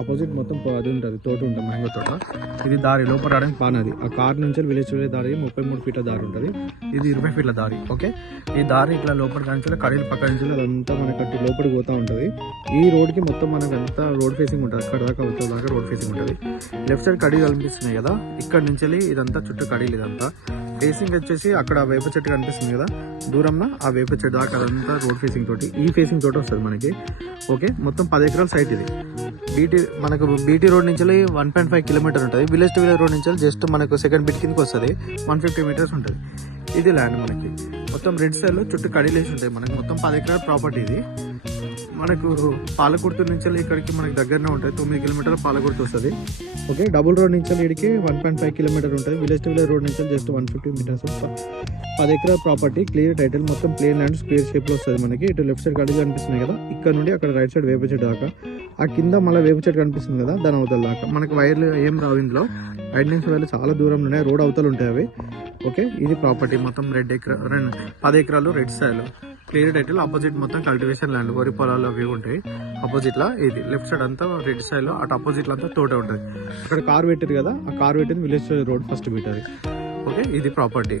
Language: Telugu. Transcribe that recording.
ఆపోజిట్ మొత్తం అది ఉంటుంది, తోట ఉంటుంది, మ్యాంగో తోట. ఇది దారి లోపల రావడానికి పానది. ఆ కార్ నుంచి విలేజ్ దారి 33 ఫీట్ల దారి ఉంటుంది. ఇది 20 ఫీట్ల దారి. ఓకే, ఈ దారి ఇట్లా లోపల కానీ కడీలు పక్క నుంచి అదంతా మనకి లోపలికి పోతూ ఉంటుంది. ఈ రోడ్కి మొత్తం మనకు అంతా రోడ్ ఫేసింగ్ ఉంటుంది. అక్కడ దాకా వచ్చే దాకా రోడ్ ఫేసింగ్ ఉంటుంది. లెఫ్ట్ సైడ్ కడీలు కనిపిస్తున్నాయి కదా, ఇక్కడ నుంచి ఇదంతా చుట్టూ కడీలు. ఇదంతా ఫేసింగ్ వచ్చేసి అక్కడ వేప చెట్టు కనిపిస్తుంది కదా దూరంలో, ఆ వేప చెట్టు దాకా అదంతా రోడ్ ఫేసింగ్ తోటి ఈ ఫేసింగ్ తోటి వస్తుంది మనకి. ఓకే, మొత్తం 10 ఎకరాల సైట్ ఇది. మనకు బీటీ రోడ్ నుంచి 1.5 కిలోమీటర్ ఉంటుంది. విలేజ్ టు విలేజ్ రోడ్ నుంచి జస్ట్ మనకు సెకండ్ బిట్ కిందకి వస్తుంది. 150 మీటర్స్ ఉంటుంది ఇది ల్యాండ్ మనకి. మొత్తం రెండు సైడ్లో చుట్టూ కడీలేసి ఉంటాయి. మనకి మొత్తం 10 ఎకరాల ప్రాపర్టీ ఇది. మనకు పాలకుర్తి నుంచి ఇక్కడికి మనకి దగ్గరనే ఉంటుంది. 9 కిలోమీటర్ల పాలకుర్తి వస్తుంది. ఓకే, డబుల్ రోడ్ నుంచి ఇక్కడికి 1.5 కిలోమీటర్ ఉంటుంది. విలేజ్ టు విలేజ్ రోడ్ నుంచి జస్ట్ 150 మీటర్స్. 10 ఎకరాల ప్రాపర్టీ, క్లియర్ టైటిల్, మొత్తం ప్లేన్ ల్యాండ్, స్క్వేర్ షేప్లో వస్తుంది మనకి. ఇటు లెఫ్ట్ సైడ్ కడీలు కనిపిస్తున్నాయి కదా, ఇక్కడ నుండి అక్కడ రైట్ సైడ్ వేప చెట్టు దాకా. ఆ కింద మళ్ళీ వేప చెట్టు కనిపిస్తుంది కదా, దాని అవతల దాకా మనకి వైర్లు ఏం రావు ఇందులో. రైట్ నుంచి వైర్లు చాలా దూరంలో ఉన్నాయి, రోడ్ అవతలు ఉంటాయి అవి. ఓకే, ఇది ప్రాపర్టీ మొత్తం 10 ఎకరాలు red side, clear title. Opposite మొత్తం కల్టివేషన్ ల్యాండ్, వరి పొలాలు అవి ఉంటాయి ఆపోజిట్ లా. ఇది లెఫ్ట్ సైడ్ అంతా రెడ్ సైడ్ లో, అటు ఆపోజిట్ అంతా తోట ఉంటుంది. అక్కడ కార్ పెట్టారు కదా, ఆ కార్ పెట్టింది village road first meter. Okay, ఇది ప్రాపర్టీ.